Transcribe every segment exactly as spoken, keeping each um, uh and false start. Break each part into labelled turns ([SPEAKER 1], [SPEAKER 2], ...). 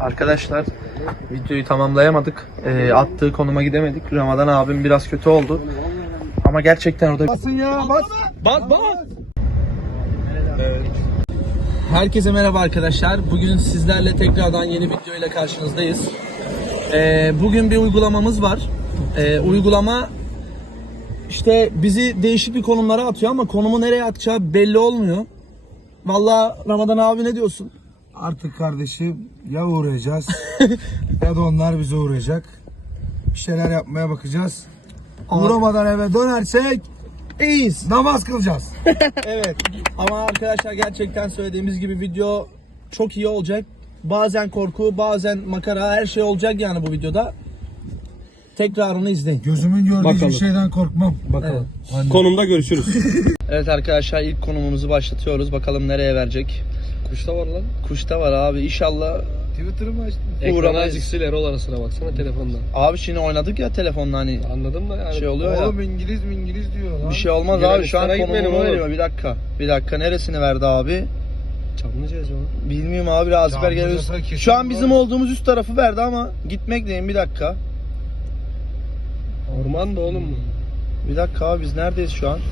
[SPEAKER 1] Arkadaşlar videoyu tamamlayamadık. E, attığı konuma gidemedik. Ramazan abim biraz kötü oldu. Ama gerçekten orada...
[SPEAKER 2] Basın ya bas.
[SPEAKER 1] Bas bas. Evet. Herkese merhaba arkadaşlar. Bugün sizlerle tekrardan yeni video ile karşınızdayız. E, bugün bir uygulamamız var. E, uygulama işte bizi değişik bir konumlara atıyor ama konumu nereye atacağı belli olmuyor. Vallahi Ramazan abi ne diyorsun?
[SPEAKER 2] Artık kardeşim ya uğrayacağız ya da onlar bize uğrayacak. Bir şeyler yapmaya bakacağız. Uğramadan eve dönersek iyiyiz. Namaz kılacağız.
[SPEAKER 1] Evet. Ama arkadaşlar gerçekten söylediğimiz gibi video çok iyi olacak. Bazen korku, bazen makara, her şey olacak yani bu videoda. Tekrarını izleyin.
[SPEAKER 2] Gözümün gördüğü
[SPEAKER 3] Bakalım.
[SPEAKER 2] bir şeyden korkmam.
[SPEAKER 1] Bakalım.
[SPEAKER 2] Evet.
[SPEAKER 3] Konumda görüşürüz.
[SPEAKER 1] Evet arkadaşlar ilk konumumuzu başlatıyoruz. Bakalım nereye verecek.
[SPEAKER 3] Kuşta var lan.
[SPEAKER 1] Kuşta var abi. İnşallah
[SPEAKER 2] Twitter'ı mı açtın?
[SPEAKER 3] Ekrana
[SPEAKER 1] uğramayız.
[SPEAKER 3] azıcık sil Erol arasına baksana telefonda.
[SPEAKER 1] Abi şimdi oynadık ya telefonla hani.
[SPEAKER 3] Anladım da yani.
[SPEAKER 1] Şey oluyor
[SPEAKER 2] Oğlum
[SPEAKER 1] ya.
[SPEAKER 2] İngiliz mi İngiliz diyor lan.
[SPEAKER 1] Bir şey olmaz
[SPEAKER 3] Yunanistan
[SPEAKER 1] abi. Şu an
[SPEAKER 3] gitmeyelim
[SPEAKER 1] konumunu
[SPEAKER 3] oğlum.
[SPEAKER 1] veriyor. Bir dakika. Bir dakika. Neresini verdi abi?
[SPEAKER 3] Çamlıca'yız o.
[SPEAKER 1] Bilmiyorum abi. Raziper
[SPEAKER 2] Çamlıca
[SPEAKER 1] geliyoruz.
[SPEAKER 2] kesin
[SPEAKER 1] Şu an
[SPEAKER 2] var.
[SPEAKER 1] bizim olduğumuz üst tarafı verdi ama gitmek deyin bir dakika.
[SPEAKER 3] Orman da oğlum bu.
[SPEAKER 1] Bir dakika abi biz neredeyiz şu an?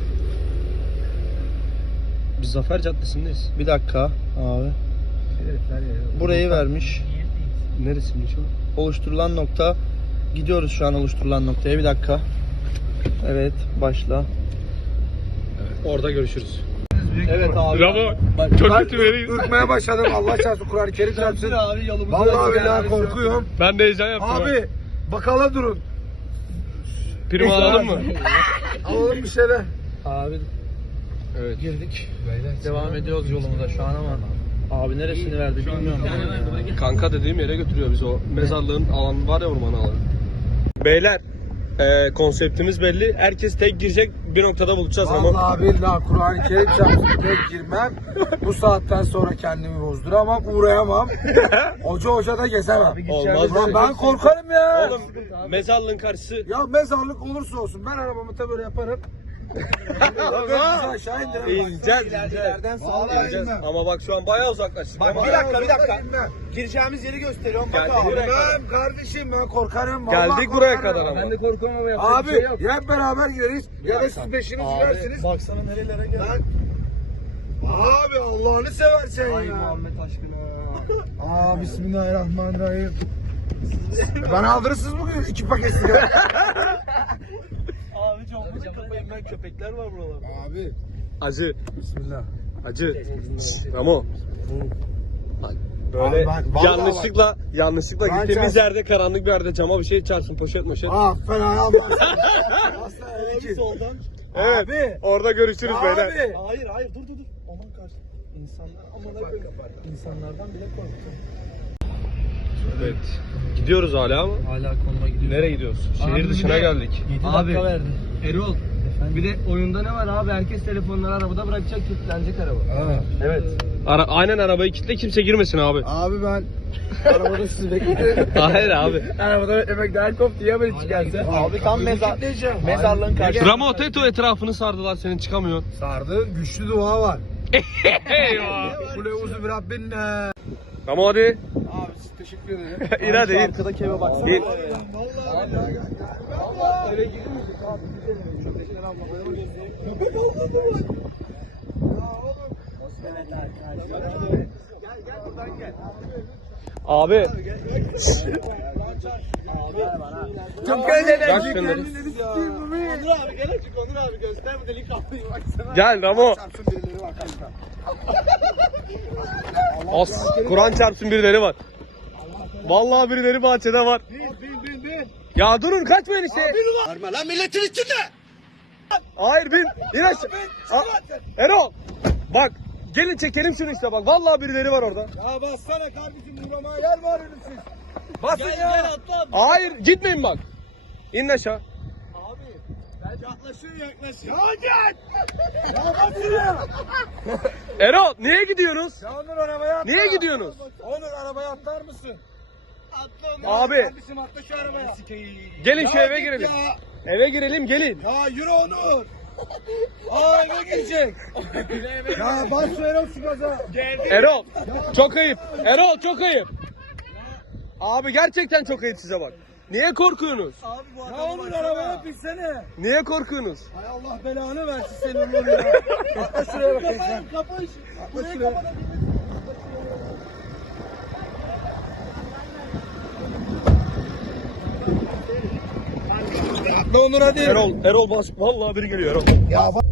[SPEAKER 3] Biz Zafer Caddesi'ndeyiz.
[SPEAKER 1] Bir dakika abi. Burayı vermiş.
[SPEAKER 3] Neresiymiş o?
[SPEAKER 1] Oluşturulan nokta. Gidiyoruz şu an oluşturulan noktaya. Bir dakika. Evet başla.
[SPEAKER 3] Orada görüşürüz.
[SPEAKER 1] Evet abi.
[SPEAKER 3] Bravo.
[SPEAKER 1] Bak,
[SPEAKER 3] Çok
[SPEAKER 1] bak-
[SPEAKER 3] kötü veriyiz.
[SPEAKER 2] Ürkmeye başladım. Allah çarpsın Kur'an-ı Kerim çarpsın.
[SPEAKER 1] abi yolumuzu
[SPEAKER 2] Vallahi
[SPEAKER 1] versin
[SPEAKER 2] billahi
[SPEAKER 1] yani.
[SPEAKER 2] korkuyorum.
[SPEAKER 3] Ben de heyecan yaptım.
[SPEAKER 2] Abi bakala durun.
[SPEAKER 3] Prim alalım mı?
[SPEAKER 2] Alalım bir şeyler.
[SPEAKER 1] Abi
[SPEAKER 3] Evet.
[SPEAKER 1] girdik. Devam ediyoruz yolumuza şu an ama. Abi neresini verdi bilmiyorum.
[SPEAKER 3] Kanka dediğim yere götürüyor bizi o mezarlığın alanı var ya, orman alanı. Beyler e, konseptimiz belli. Herkes tek girecek, bir noktada buluşacağız ama.
[SPEAKER 2] Vallahi billahi Kur'an-ı Kerim çarpsın tek girmem. Bu saatten sonra kendimi bozduramam, uğrayamam. Hoca hoca da gezemem.
[SPEAKER 3] Olmaz.
[SPEAKER 2] Lan ben korkarım ya.
[SPEAKER 3] Oğlum mezarlığın karşısı.
[SPEAKER 2] Ya mezarlık olursa olsun ben arabamı da böyle yaparım. Bizi aşağı indirelim.
[SPEAKER 3] İneceğiz.
[SPEAKER 1] İleriden
[SPEAKER 2] Vallahi
[SPEAKER 3] İneceğiz.
[SPEAKER 2] inmem.
[SPEAKER 3] Ama bak şu an bayağı uzaklaştık.
[SPEAKER 1] Bak
[SPEAKER 3] ama.
[SPEAKER 1] bir dakika bir dakika.
[SPEAKER 2] İnmem.
[SPEAKER 1] Gireceğimiz yeri gösteriyorum. Bak
[SPEAKER 3] Geldik
[SPEAKER 1] abi.
[SPEAKER 3] buraya.
[SPEAKER 2] İnmem kardeşim ben korkarım. vallahi
[SPEAKER 3] Geldik buraya
[SPEAKER 2] korkarım.
[SPEAKER 3] kadar ama.
[SPEAKER 1] Ben de korkuyorum ama yapacak
[SPEAKER 2] Abi
[SPEAKER 1] bir şey yok.
[SPEAKER 2] ya hep beraber gideriz ya da siz peşiniz gidersiniz.
[SPEAKER 1] Baksana nerelere geldi.
[SPEAKER 2] Lan. Abi Allah'ını seversen
[SPEAKER 1] Ay
[SPEAKER 2] ya.
[SPEAKER 1] Muhammed aşkına ya.
[SPEAKER 2] Aa bismillahirrahmanirrahim. Bana aldırırsınız bugün iki paket sigara.
[SPEAKER 1] Abi çok kapayım ben, köpekler var buralarda.
[SPEAKER 2] Abi
[SPEAKER 3] Acı.
[SPEAKER 2] bismillah.
[SPEAKER 3] Acı. Ramo. Böyle
[SPEAKER 2] Abi bak, vallahi
[SPEAKER 3] yanlışlıkla yanlışlıkla
[SPEAKER 2] Ben
[SPEAKER 3] gittiğimiz
[SPEAKER 2] çarptım.
[SPEAKER 3] yerde karanlık bir yerde cama bir şey çarpsın, poşet moşet.
[SPEAKER 2] Ah fena Allah. Asla öyle ki.
[SPEAKER 1] Soldan.
[SPEAKER 3] Evet.
[SPEAKER 2] Abi.
[SPEAKER 3] Orada görüşürüz beyler.
[SPEAKER 2] Abi.
[SPEAKER 1] Hayır hayır dur dur dur. Aman karşı. İnsanlar aman koyayım. İnsanlardan bile korkuyorum.
[SPEAKER 3] Evet. Gidiyoruz hala ama.
[SPEAKER 1] Hala konuma gidiyor.
[SPEAKER 3] Nereye gidiyoruz? Şehir
[SPEAKER 1] Abi
[SPEAKER 3] dışına
[SPEAKER 1] bir de-
[SPEAKER 3] geldik.
[SPEAKER 1] yedi
[SPEAKER 4] Abi.
[SPEAKER 1] dakika verdi.
[SPEAKER 4] Erol, bir de oyunda ne var abi? Herkes telefonları arabada bırakacak, kilitlenecek araba.
[SPEAKER 2] Ha.
[SPEAKER 3] Evet. Ara, aynen arabayı kilitle, kimse girmesin abi.
[SPEAKER 2] Abi ben arabada sizi bekliyorum.
[SPEAKER 3] Hayır abi.
[SPEAKER 4] Arabada beklemek daha kop diye böyle çıkarsa.
[SPEAKER 1] Abi tam mezar mezarlığın karşısında.
[SPEAKER 3] Ramo Teto etrafını sardılar, senin çıkamıyorsun.
[SPEAKER 2] Sardı güçlü dua var.
[SPEAKER 3] Eyvah.
[SPEAKER 2] Kule uzu bir Rabbinle.
[SPEAKER 3] Ramo hadi.
[SPEAKER 2] Abi siz teşekkür ederim.
[SPEAKER 3] İn hadi in.
[SPEAKER 1] Arkadaki eve baksana.
[SPEAKER 3] İn.
[SPEAKER 2] Vallahi billahi gel. Vallahi eve girir misin abi? Köpekler almamaya başladı. Köpek avladı mı? Ya oğlum. Gel gel buradan gel.
[SPEAKER 3] Abi.
[SPEAKER 2] Çok öyle
[SPEAKER 3] Bak şimdi.
[SPEAKER 2] Onur abi gel açık Onur abi göster bu delik kapıyı baksana.
[SPEAKER 3] Gel Ramo.
[SPEAKER 2] Çarpsın birileri var kanka.
[SPEAKER 3] As. Kur'an çarpsın, birileri var. Vallahi birileri bahçede var.
[SPEAKER 2] Bin bin bin bin.
[SPEAKER 3] Ya durun, kaçmayın işte.
[SPEAKER 2] Arma lan milletin içinde.
[SPEAKER 3] Hayır bin. İn aşağı. A- Erol. Bak. Gelin çekelim şunu işte bak. Vallahi birileri var orada.
[SPEAKER 2] Ya bassana kardeşim uğramaya yer var ölümsüz. Basın ya.
[SPEAKER 1] Gel atla.
[SPEAKER 3] Hayır gitmeyin bak. İn aşağı.
[SPEAKER 2] Yaklaşın yaklaşın. Ya gel. Ya basın ya.
[SPEAKER 3] Erol niye gidiyorsunuz?
[SPEAKER 2] Ya Onur arabaya atla.
[SPEAKER 3] Niye gidiyorsunuz?
[SPEAKER 2] Onur arabaya atlar mısın? Atla
[SPEAKER 3] Onur. Abi.
[SPEAKER 2] Kardeşim atla şu arabaya.
[SPEAKER 3] Gelin şu
[SPEAKER 2] Ya
[SPEAKER 3] eve
[SPEAKER 2] git
[SPEAKER 3] girelim.
[SPEAKER 2] Ya.
[SPEAKER 3] Eve girelim gelin.
[SPEAKER 2] Ya yürü Onur. Aa eve girecek. ya bas şu Erol şu gaza.
[SPEAKER 3] Erol çok ayıp. Erol çok ayıp. Abi gerçekten çok ayıp size bak. Niye korkuyorsunuz?
[SPEAKER 4] Abi bu
[SPEAKER 2] Ya
[SPEAKER 4] adamı
[SPEAKER 2] Onur
[SPEAKER 4] baksana.
[SPEAKER 2] arabaya binsene.
[SPEAKER 3] Niye korkuyorsunuz?
[SPEAKER 2] Hay Allah belanı versin senin Onur ya. Atla şuraya bakayım sen.
[SPEAKER 4] Kapış.
[SPEAKER 2] Atla şuraya. Atla Onur hadi.
[SPEAKER 3] Erol, Erol bas. Vallahi biri geliyor Erol.
[SPEAKER 2] Ya bak.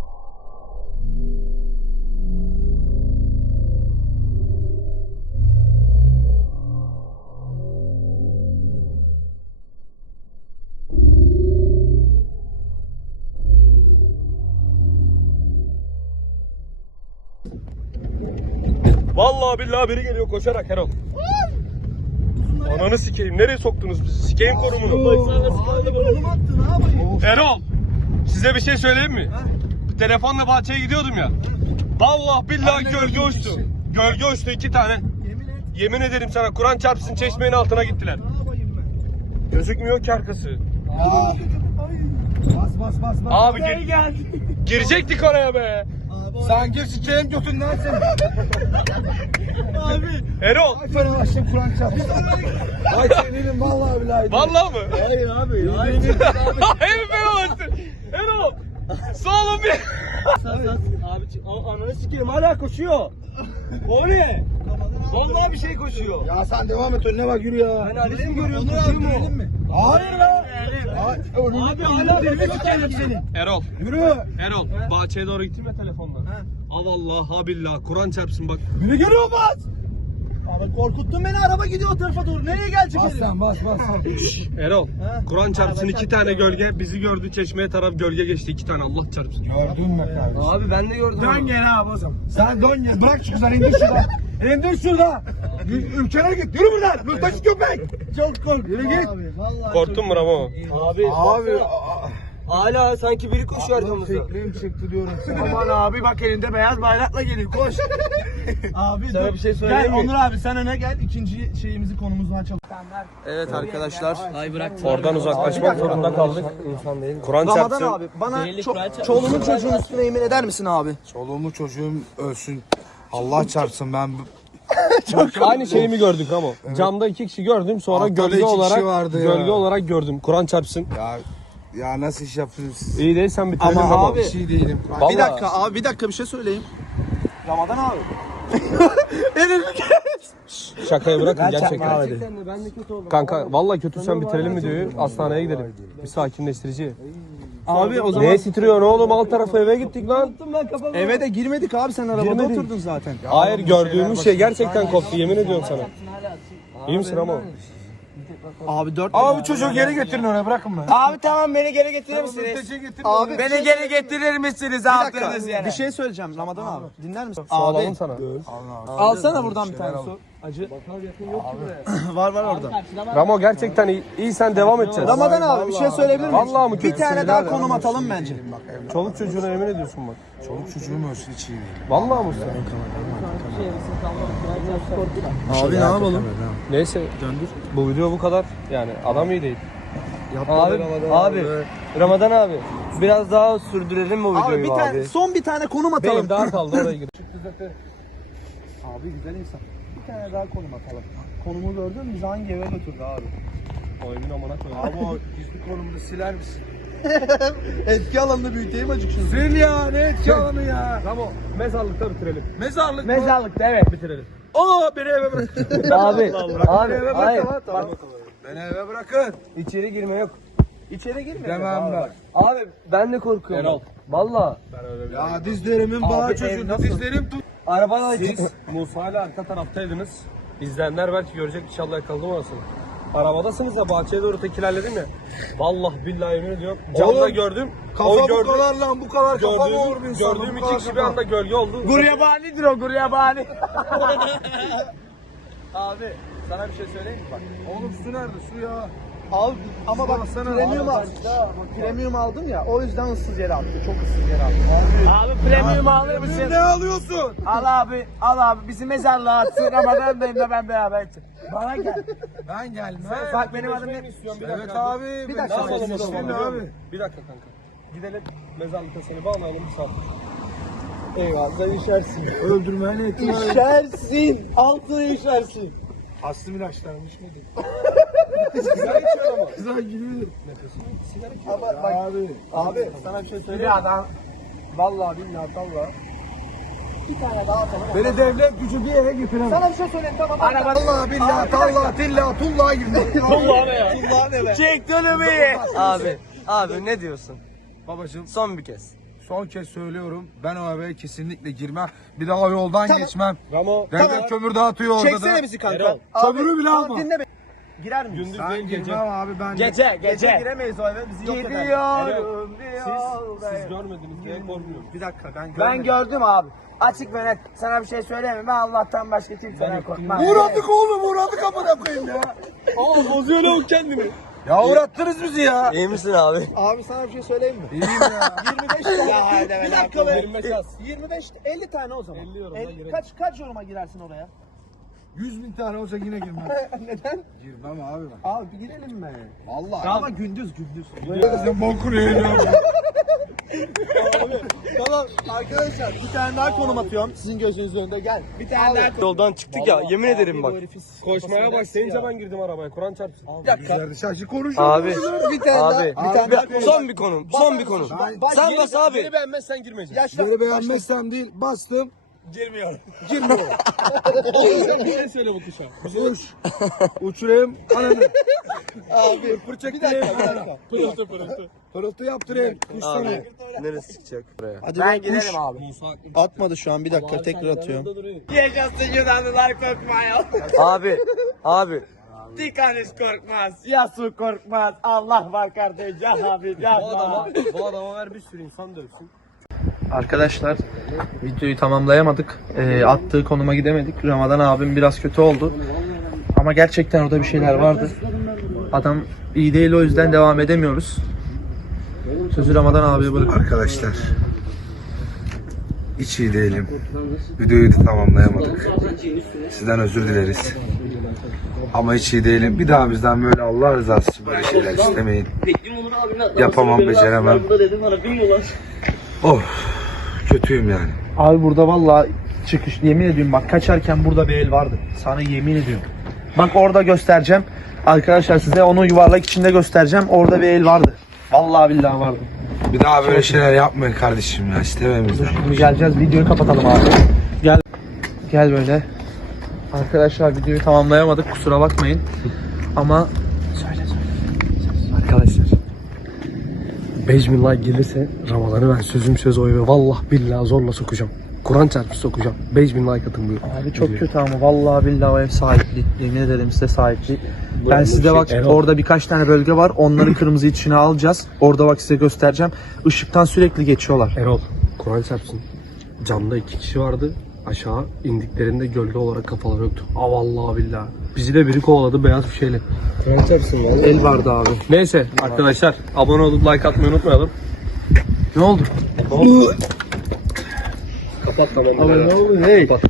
[SPEAKER 3] Vallahi billahi biri geliyor koşarak Erol. Ananı sikeyim. Nereye soktunuz bizi? Sikeyim korumunu. Erol. Size bir şey söyleyeyim mi? Telefonla bahçeye gidiyordum ya. Vallahi billahi gölge uçtu. Gölge uçtu iki tane. Yemin ederim sana Kur'an çarpsın çeşmenin altına gittiler. Gözükmüyor ki arkası.
[SPEAKER 2] Aa. Bas bas bas bas.
[SPEAKER 3] Abi gir, girecektik oraya be.
[SPEAKER 2] Sen gir sikeyim götünden seni.
[SPEAKER 4] Abi.
[SPEAKER 3] Erol.
[SPEAKER 2] Ay fenalaştım Kur'an çarpsın. Ay senin vallahi billahi.
[SPEAKER 3] Vallahi mı?
[SPEAKER 4] Hayır abi. Hayır.
[SPEAKER 3] Hayır ben olsun. Erol. Sağ olun bir.
[SPEAKER 4] Abi a- ananı sikeyim hala koşuyor. O ne? Vallahi bir şey koşuyor.
[SPEAKER 2] Ya sen devam et önüne bak yürü ya.
[SPEAKER 4] Ben Ali'yi mi görüyorum? Koşuyor mu?
[SPEAKER 2] Hayır be. Ay, önüne
[SPEAKER 4] Abi hala koşuyor sikerim seni.
[SPEAKER 3] Erol.
[SPEAKER 2] yürü.
[SPEAKER 3] Erol. Bahçeye doğru gittim ya telefonla. Ha vallahi ha billahi Kur'an çarpsın bak.
[SPEAKER 2] Biri geliyor bas.
[SPEAKER 4] Abi korkuttun beni, araba gidiyor o tarafa doğru. Nereye gelecek
[SPEAKER 2] Bas
[SPEAKER 4] herif?
[SPEAKER 2] sen bas bas.
[SPEAKER 3] Erol. Kur'an çarpsın iki tane gölge bizi gördü çeşmeye taraf gölge geçti iki tane Allah çarpsın.
[SPEAKER 2] Gördün mü kardeşim?
[SPEAKER 4] Abi ben de gördüm.
[SPEAKER 2] Dön gel abi o zaman. Sen dön gel. Bırak şu kızları indir şurada. İndir şurada. Ül- Ülkene git. Yürü buradan. Mırtaç köpek. Çok kork. Yürü git.
[SPEAKER 4] Abi vallahi.
[SPEAKER 3] Korktun mu Ramo?
[SPEAKER 4] Abi.
[SPEAKER 2] Abi.
[SPEAKER 4] baksana. Hala sanki biri koşuyor arkamızda.
[SPEAKER 2] Fikrim çıktı diyorum sana. Aman abi bak elinde beyaz bayrakla geliyor. Koş.
[SPEAKER 4] Abi sana bir şey söyleyeyim
[SPEAKER 2] Gel
[SPEAKER 4] mi?
[SPEAKER 2] Onur abi sen öne gel. İkinci şeyimizi konumuzu açalım.
[SPEAKER 1] Evet arkadaşlar.
[SPEAKER 4] Ay bırak.
[SPEAKER 3] Oradan uzaklaşmak zorunda kaldık.
[SPEAKER 4] İnsan değil.
[SPEAKER 3] Kur'an
[SPEAKER 1] Ramadan
[SPEAKER 3] çarpsın.
[SPEAKER 1] abi bana ço- çoluğunun çocuğun üstüne yemin eder misin abi?
[SPEAKER 2] Çoluğumu çocuğum ölsün. Allah çarpsın ben.
[SPEAKER 3] Aynı şeyi mi gördük Ramo? Camda iki kişi gördüm sonra
[SPEAKER 2] Arkada
[SPEAKER 3] gölge
[SPEAKER 2] iki kişi
[SPEAKER 3] olarak
[SPEAKER 2] vardı ya.
[SPEAKER 3] gölge olarak gördüm. Kur'an çarpsın.
[SPEAKER 2] Ya ya nasıl iş yapıyorsunuz?
[SPEAKER 3] İyi değilsen bitirelim
[SPEAKER 1] Ama
[SPEAKER 3] Ramo.
[SPEAKER 1] abi-
[SPEAKER 2] Bir şey değilim.
[SPEAKER 3] Vallahi.
[SPEAKER 1] Bir dakika abi bir dakika bir şey söyleyeyim. Ramadan abi.
[SPEAKER 3] Şakayı bırakın gerçekten.
[SPEAKER 4] Gerçekten de ben de kötü oldum.
[SPEAKER 3] Kanka vallahi kötüysen bitirelim videoyu. Hastaneye gidelim. Bir sakinleştirici.
[SPEAKER 1] Abi o zaman
[SPEAKER 3] Neye titriyorsun oğlum? Alt tarafı eve gittik lan.
[SPEAKER 4] Tuttum ben kafamı.
[SPEAKER 1] eve de girmedik abi sen arabada
[SPEAKER 3] Girmedik.
[SPEAKER 1] oturdun zaten.
[SPEAKER 3] Hayır gördüğümüz şey gerçekten koptu yemin ediyorum sana. İyi misin Ramo?
[SPEAKER 1] Abi dört
[SPEAKER 2] Abi çocuğu geri getirin oraya bırakın beni.
[SPEAKER 5] Abi tamam beni geri getirir misiniz?
[SPEAKER 2] Mülteci getirin.
[SPEAKER 1] Abi
[SPEAKER 5] Beni geri getirir misiniz
[SPEAKER 1] bir dakika
[SPEAKER 5] yaptığınız yere?
[SPEAKER 1] bir şey söyleyeceğim Ramadan abi. Dinler misin?
[SPEAKER 3] Su alalım
[SPEAKER 1] Abi
[SPEAKER 3] sana.
[SPEAKER 1] alsana buradan bir tane su. var var orada.
[SPEAKER 3] Ramo gerçekten iyi. İyi sen devam edeceğiz.
[SPEAKER 1] Ramadan abi bir şey söyleyebilir miyim?
[SPEAKER 3] Vallahi mı
[SPEAKER 1] Bir
[SPEAKER 3] kötü
[SPEAKER 1] tane
[SPEAKER 3] şeyler
[SPEAKER 1] daha
[SPEAKER 3] de?
[SPEAKER 1] konum atalım bence.
[SPEAKER 3] Çoluk çocuğuna emin ediyorsun bak.
[SPEAKER 2] Çoluk çocuğum ölsün hiç iyi değil.
[SPEAKER 3] Vallahi mı sen?
[SPEAKER 1] Abi ne yapalım?
[SPEAKER 3] Neyse. Bu video bu kadar. Yani adam iyi değil.
[SPEAKER 4] Abi, abi, Ramazan abi, biraz daha sürdürelim bu videoyu
[SPEAKER 1] Abi bir
[SPEAKER 4] abi.
[SPEAKER 1] tane son bir tane konum atalım.
[SPEAKER 3] Benim daha kaldı oraya gir.
[SPEAKER 1] Abi güzel insan. Bir tane daha konum atalım. Konumu gördün mü? Bizi hangi eve götürdü abi?
[SPEAKER 3] Oyunun amına koyayım.
[SPEAKER 2] Abi o gizli konumunu siler misin?
[SPEAKER 1] Etki alanını büyüteyim acık şunu.
[SPEAKER 2] Sil ya ne etki alanı ya.
[SPEAKER 3] Ramo mezarlıkta bitirelim.
[SPEAKER 2] Mezarlık mı?
[SPEAKER 5] Mezarlıkta evet.
[SPEAKER 3] Bitirelim.
[SPEAKER 2] Oo beni eve bırak.
[SPEAKER 4] Abi, abi,
[SPEAKER 2] eve
[SPEAKER 4] hayır.
[SPEAKER 2] bırak. Tamam. Beni eve bırakın.
[SPEAKER 4] İçeri girme yok.
[SPEAKER 1] İçeri girme.
[SPEAKER 2] Demem ben.
[SPEAKER 4] Abi ben de korkuyorum.
[SPEAKER 3] Erol.
[SPEAKER 4] Valla.
[SPEAKER 3] Ben öyle bir
[SPEAKER 2] Ya dizlerimin bağı çocuğum. Dizlerim tut.
[SPEAKER 4] Arabadan
[SPEAKER 3] Siz Musa ile arka taraftaydınız. İzleyenler belki görecek inşallah yakaladım orasını. Arabadasınız ya bahçeye doğru tekilerledim ya. Vallahi billahi yemin ediyorum. Camda
[SPEAKER 2] Oğlum,
[SPEAKER 3] gördüm.
[SPEAKER 2] Kafa
[SPEAKER 3] o
[SPEAKER 2] bu
[SPEAKER 3] gördüm,
[SPEAKER 2] kadar lan bu kadar kafa mı olur bir
[SPEAKER 3] gördüğüm,
[SPEAKER 2] insanın?
[SPEAKER 3] gördüğüm
[SPEAKER 2] Bu
[SPEAKER 3] iki
[SPEAKER 2] kadar
[SPEAKER 3] kişi bir
[SPEAKER 2] kafa.
[SPEAKER 3] anda gölge oldu.
[SPEAKER 5] Guryabanidir o guryabani.
[SPEAKER 1] Abi sana bir şey söyleyeyim mi? Bak.
[SPEAKER 2] Oğlum su nerede su ya?
[SPEAKER 1] Al ama bak
[SPEAKER 2] Baksana,
[SPEAKER 1] premium
[SPEAKER 2] al,
[SPEAKER 1] aldım. Premium aldım ya o yüzden ıssız yere attı. Çok ıssız yere attı.
[SPEAKER 5] Abi premium alır mısın?
[SPEAKER 2] Ne alıyorsun?
[SPEAKER 5] Al abi, al abi bizi mezarlığa atsın. Ramazan'dayım da ben beraber gideceğim. Bana gel.
[SPEAKER 2] Ben gelmem.
[SPEAKER 5] Bak benim adım ne?
[SPEAKER 3] İstiyorum, bir
[SPEAKER 2] Evet
[SPEAKER 3] dakika.
[SPEAKER 2] abi.
[SPEAKER 1] Bir
[SPEAKER 2] ben
[SPEAKER 1] dakika,
[SPEAKER 2] sana
[SPEAKER 3] Nasıl
[SPEAKER 2] istiyorum
[SPEAKER 3] oğlum
[SPEAKER 2] abi.
[SPEAKER 3] abi? Bir dakika kanka. Gidelim mezarlıkta seni bağlayalım bir saat.
[SPEAKER 1] Eyvallah sen işersin.
[SPEAKER 2] Öldürmeye niyetim var.
[SPEAKER 1] İşersin. Altına işersin.
[SPEAKER 2] Astım ilaçlarını içmedim.
[SPEAKER 3] Sigara içiyor ama.
[SPEAKER 2] Güzel gidiyor.
[SPEAKER 5] Ama bak
[SPEAKER 2] Abi.
[SPEAKER 5] abi sana bir şey söyleyeyim. Bir adam vallahi billahi tallahi bir tane daha atalım.
[SPEAKER 2] Beni devlet gücü bir yere getiremez.
[SPEAKER 5] Sana bir şey söyleyeyim tamam. Araba
[SPEAKER 2] Allah billahi tallah tillah tullah girdi.
[SPEAKER 4] Allah ne ya?
[SPEAKER 5] Kullan eve.
[SPEAKER 4] Çek dönemi. Abi, abi ne diyorsun?
[SPEAKER 2] Babacığım
[SPEAKER 4] Son bir kez.
[SPEAKER 2] son kez söylüyorum. Ben o eve kesinlikle girmem. Bir daha o yoldan
[SPEAKER 5] Tamam.
[SPEAKER 2] geçmem.
[SPEAKER 3] Ramo.
[SPEAKER 2] Devlet kömür dağıtıyor orada
[SPEAKER 5] Çeksene
[SPEAKER 2] da.
[SPEAKER 5] bizi kanka.
[SPEAKER 3] Erol.
[SPEAKER 2] Kömürü bile
[SPEAKER 5] Abi
[SPEAKER 2] alma.
[SPEAKER 5] dinle beni. Girer miyiz?
[SPEAKER 3] Gündüz
[SPEAKER 2] Ben
[SPEAKER 3] değil gece.
[SPEAKER 2] girmem abi ben.
[SPEAKER 4] Gece,
[SPEAKER 5] Gece
[SPEAKER 4] gece.
[SPEAKER 5] giremeyiz o eve bizi yok eder.
[SPEAKER 4] Gidiyorum
[SPEAKER 3] Siz, siz görmediniz diye korkmuyorum.
[SPEAKER 5] Bir dakika ben görmedim.
[SPEAKER 4] Ben gördüm abi. Açık ve net. Sana bir şey söyleyeyim mi? Ben Allah'tan başka kimseden korkmam.
[SPEAKER 2] Uğradık oğlum uğradık amına koyayım ya.
[SPEAKER 3] Aa bozuyor lan kendini.
[SPEAKER 2] Ya uğrattınız bizi ya.
[SPEAKER 4] İyi misin abi?
[SPEAKER 5] Abi sana bir şey söyleyeyim mi?
[SPEAKER 2] İyiyim ya.
[SPEAKER 5] yirmi beş tane.
[SPEAKER 4] Ya hadi
[SPEAKER 5] bir
[SPEAKER 4] be,
[SPEAKER 5] dakika be.
[SPEAKER 3] yirmi beş az.
[SPEAKER 5] yirmi beş elli tane o zaman.
[SPEAKER 3] elli yoruma
[SPEAKER 5] El-
[SPEAKER 3] girelim.
[SPEAKER 5] kaç kaç yoruma girersin oraya?
[SPEAKER 2] Yüz bin tane olsa yine girmem.
[SPEAKER 5] Neden?
[SPEAKER 2] Girmem abi ben.
[SPEAKER 5] Abi bir girelim mi?
[SPEAKER 2] Vallahi.
[SPEAKER 5] Ama gündüz gündüz.
[SPEAKER 2] Sen bokur ya.
[SPEAKER 5] Tamam arkadaşlar bir tane daha konum atıyorum sizin gözünüzün önünde gel. Bir tane daha konum.
[SPEAKER 4] Yoldan çıktık ya. Yemin ederim bak.
[SPEAKER 3] Koşmaya başlayınca ben girdim arabaya. Kur'an çarpsın.
[SPEAKER 5] Bir dakika.
[SPEAKER 2] Güzel dışarı konuşuyor.
[SPEAKER 4] Abi.
[SPEAKER 5] Bir tane daha.
[SPEAKER 4] Abi.
[SPEAKER 5] Bir tane daha konum.
[SPEAKER 4] Son bir konu. Son bir konu.
[SPEAKER 5] Bak,
[SPEAKER 4] Sen
[SPEAKER 5] yeni-
[SPEAKER 4] bas abi.
[SPEAKER 3] Beni beğenmezsen girmeyeceksin.
[SPEAKER 5] Yaşlar.
[SPEAKER 2] Yeri beğenmezsem değil bastım.
[SPEAKER 3] Girmiyorum.
[SPEAKER 2] Girmiyorum.
[SPEAKER 3] Bir şey söyle bu kuşa.
[SPEAKER 2] Uç. Uçurayım. Ananı.
[SPEAKER 5] Abi
[SPEAKER 2] Pır çektireyim.
[SPEAKER 5] bir dakika. Bir dakika.
[SPEAKER 3] Pırıltı pırıltı.
[SPEAKER 2] Pırıltı yaptırayım. Kuşları.
[SPEAKER 4] Abi. Neresi çıkacak buraya?
[SPEAKER 5] Hadi
[SPEAKER 4] Ben
[SPEAKER 5] ben
[SPEAKER 4] gidelim abi.
[SPEAKER 3] Musa
[SPEAKER 5] Atmadı şu an bir dakika tekrar atıyorum.
[SPEAKER 4] Yaşasın Yunanlılar korkmuyor. Abi. Abi. Tikanis korkmaz. Yasu korkmaz. Allah var kardeşim. Abi.
[SPEAKER 3] Bu adama, bu adama ver bir sürü insan dövsün.
[SPEAKER 1] Arkadaşlar videoyu tamamlayamadık. Ee, attığı konuma gidemedik. Ramazan abim biraz kötü oldu. Ama gerçekten orada bir şeyler vardı. Adam iyi değil, o yüzden devam edemiyoruz. Sözü Ramazan abiye bırak.
[SPEAKER 2] Arkadaşlar. Hiç iyi değilim. Videoyu da tamamlayamadık. Sizden özür dileriz. Ama hiç iyi değilim. Bir daha bizden böyle Allah rızası için böyle şeyler istemeyin. Yapamam, beceremem. Of. Kötüyüm yani.
[SPEAKER 1] Abi burada vallahi çıkış, yemin ediyorum bak, kaçarken burada bir el vardı. Sana yemin ediyorum. Bak orada göstereceğim. Arkadaşlar size onu yuvarlak içinde göstereceğim. Orada bir el vardı. Vallahi billahi vardı.
[SPEAKER 2] Bir daha böyle şeyler yapmayın kardeşim ya. İstemem bizden.
[SPEAKER 1] Şimdi geleceğiz, videoyu kapatalım abi. Gel. Gel böyle. Arkadaşlar videoyu tamamlayamadık, kusura bakmayın. Ama söyle söyle.
[SPEAKER 6] Arkadaşlar beş bin like gelirse Ramazan'ı ben sözüm söz o eve vallahi billahi zorla sokacağım. Kur'an çarpı sokacağım. beş bin like atın buyurun.
[SPEAKER 1] Abi çok kötü ama vallahi billahi o ev sahipli. Yemin ederim size sahipli. Ben size bak
[SPEAKER 6] Erol.
[SPEAKER 1] orada birkaç tane bölge var. Onları kırmızı içine alacağız. Orada bak size göstereceğim. Işıktan sürekli geçiyorlar.
[SPEAKER 6] Erol Kur'an çarpsın. Camda iki kişi vardı. Aşağı indiklerinde gölge olarak kafaları yoktu. Aa vallahi billahi. Bizi de biri kovaladı beyaz bir şeyle. Kur'an çarpsın vallahi.
[SPEAKER 1] El vardı abi.
[SPEAKER 6] Neyse arkadaşlar abone olup like atmayı unutmayalım.
[SPEAKER 1] Ne oldu?
[SPEAKER 6] Kapat tamam. Abone olun hey.